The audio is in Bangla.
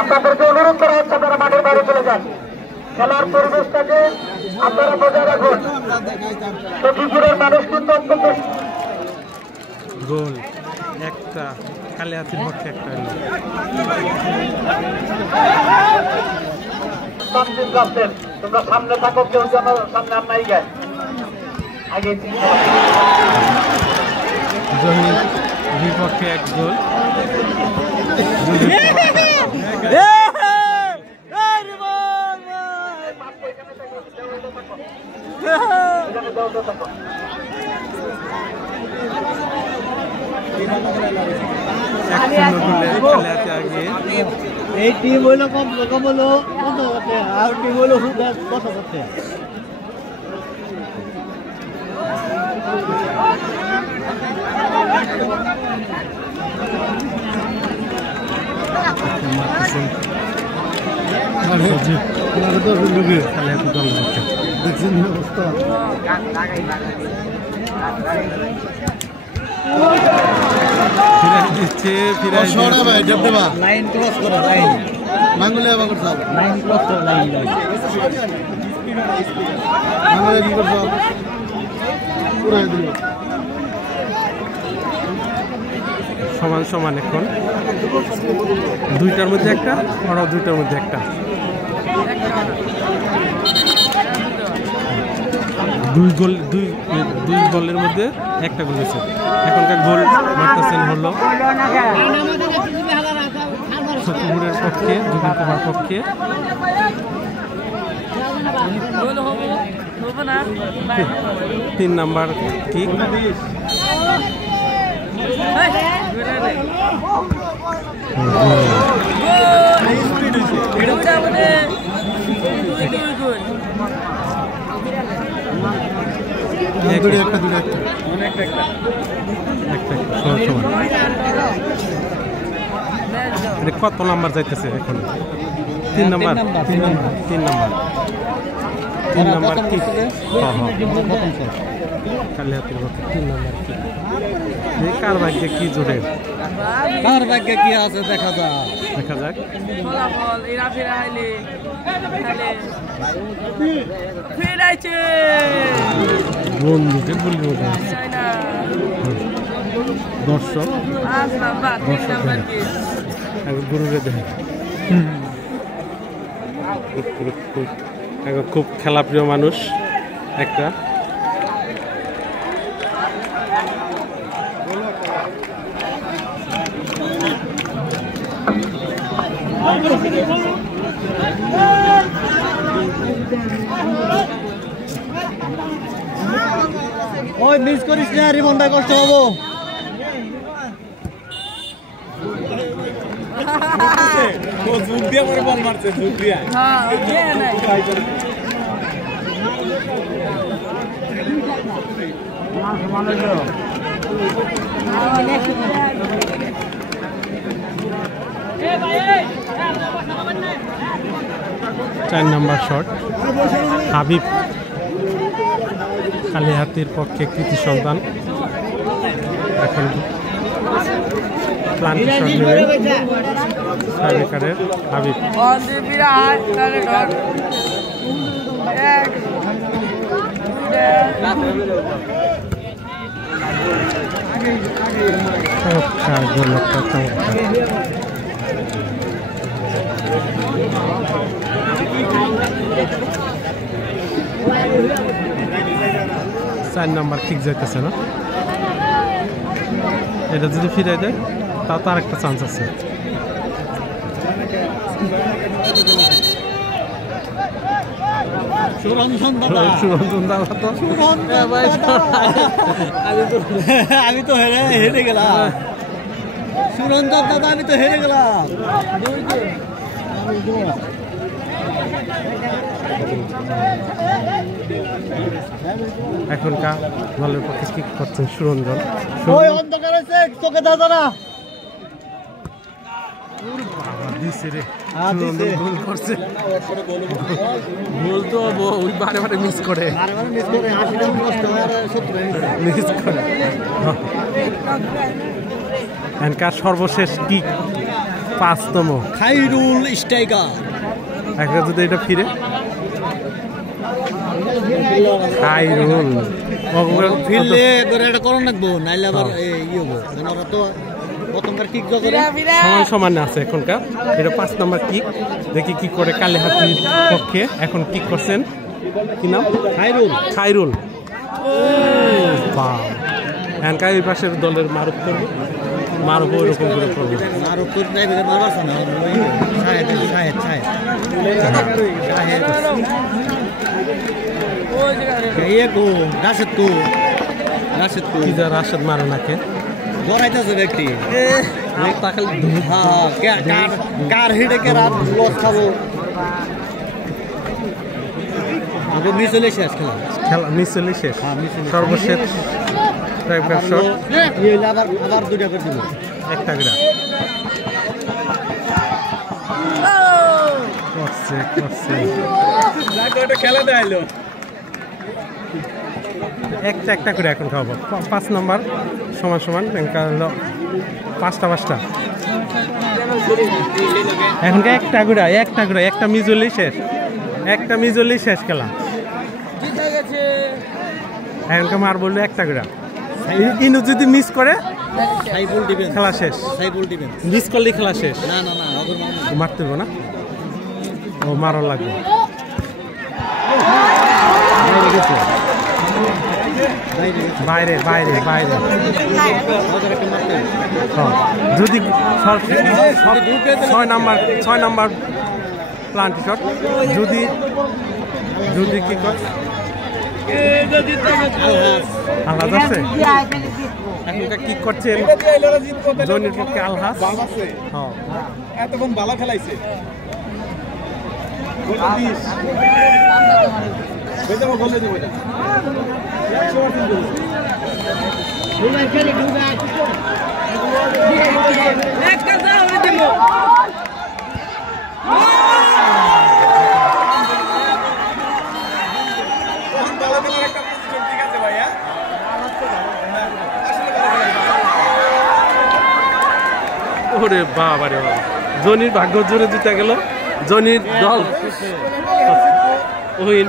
আপনাদেরকে অনুরোধ করা হচ্ছে আপনারা মাঠের বাইরে চলে যান। খেলার পরিবেশটাকে আপনারা বজায় রাখুন। সখীপুরের মানুষ কিন্তু অত্যন্ত গোল একটা কালিয়াতির পক্ষে একটা তোমরা সামনে থাকো, কেউ যেন সামনে আর নাই গায় আগে। জহির বিপক্ষে এক গোল। এই টিম হইলো কম হলো আর টিম হইলো কত করতে লাইন ক্রস করো, লাইন মাঙ্গলে লাইন ক্রস করো, লাইন মাঙ্গলে কি করছো পুরো দিল। সমান সমান এখন দুইটার মধ্যে একটা, ওরাও দুইটার মধ্যে একটা। দুই গোলের মধ্যে একটা গোল হয়েছে। এখনকার গোল মারতেছেন হলো সখীপুরের পক্ষে, জুবিন কুমার পক্ষে। 3 নাম্বার কিক। কত নাম্বার যাইতেছে এখন? 3 নাম্বার কি কালিয়াতির পক্ষে 3 নাম্বার কি। কার ভাগ্যে কি জোরে, কার ভাগ্যে কি আছে দেখা যাক। বন্ধুকে বলি দর্শক গুরুরে দেখে খুব খেলাপ্রিয় মানুষ একটা। ওই মিস করিস না, রিবনটা কষ্ট হবো। জুক দিয়ে পরে বল মারছে, জুক দিয়ে চার নাম্বার শট হাবিব, কালিহাতির পক্ষে কৃতি সন্তান। এখন প্লান্টি শট নেবেন সাবেকারের হাবিব। চমৎকার গোলটা, চমৎকার। চার নাম্বার ঠিক যাইতেছে না, এটা যদি ফিরে দেয় তাও তার একটা চান্স আছে। আমি তো হেরে গেলাম, সুরঞ্জন দাদা, আমি তো হেরে গেলাম। এখনকার দলের পক্ষে কি করছেন সুরঞ্জন? অন্ধকার আছে, চোখে দাদা না গোল তো ওই বারে বারে মিস করে। এখানকার সর্বশেষ কিক 5তম খাইরুল স্ট্রাইকার। একটা যদি এটা ফিরে খাইরুল ফিরলে করে এটা করণ লাগবো, নাইলে আবার ইয়ে হবো, কারণ ওরা তো প্রথমবার কিক করে সমান সমান আছে এখনকার। এটা 5 নম্বর কিক, দেখি কি করে কালীহাতির পক্ষে এখন কিক করছেন। কি নাম? খাইরুল। খাইরুল। এখানকার এই পাশের দলের মারুফ করবে, মারুফ ওইরকম করে করবে। মারুফ করে নাই মারবাস না, ওই শাহেদ শাহেদ শাহেদ শাহেদ ये को राशिद को কিজা রাশেদ মারে নাকে জড়াইতেছে ব্যক্তি হ্যাঁ কার হিটে কে রাত লস খাবো। মিস হলে শেষ খেলা, খেলা মিস হলে শেষ। সর্বশেষ আবার দুটা করে দিব একটা করে করছে করছে খেলা দেখাইলো একটা একটা করে এখন খাবো। 5 নম্বর সমান সমান হলো 5টা 5টা। এখনকার একটা করে একটা মিজলেই শেষ, একটা মিজলেই শেষ খেলা। এখনকার মার বললো একটা করে, ইনু যদি মিস করে খেলা শেষ। মিস করলে খেলা শেষ। মারতে হবে না, ও মারা লাগবে। বাইরে বাইরে বাইরে যদি 6 নাম্বার প্লান্টি শট যদি যদি কি কর আলহাজ আছে এখনকার কি করছেন জনির পক্ষে আলহাজ। এতক্ষণ ভালো খেলাইছে। ওরে বাবা রে বাবা, জনির ভাগ্য জোরে জিতে গেল। জনির দল ওহিন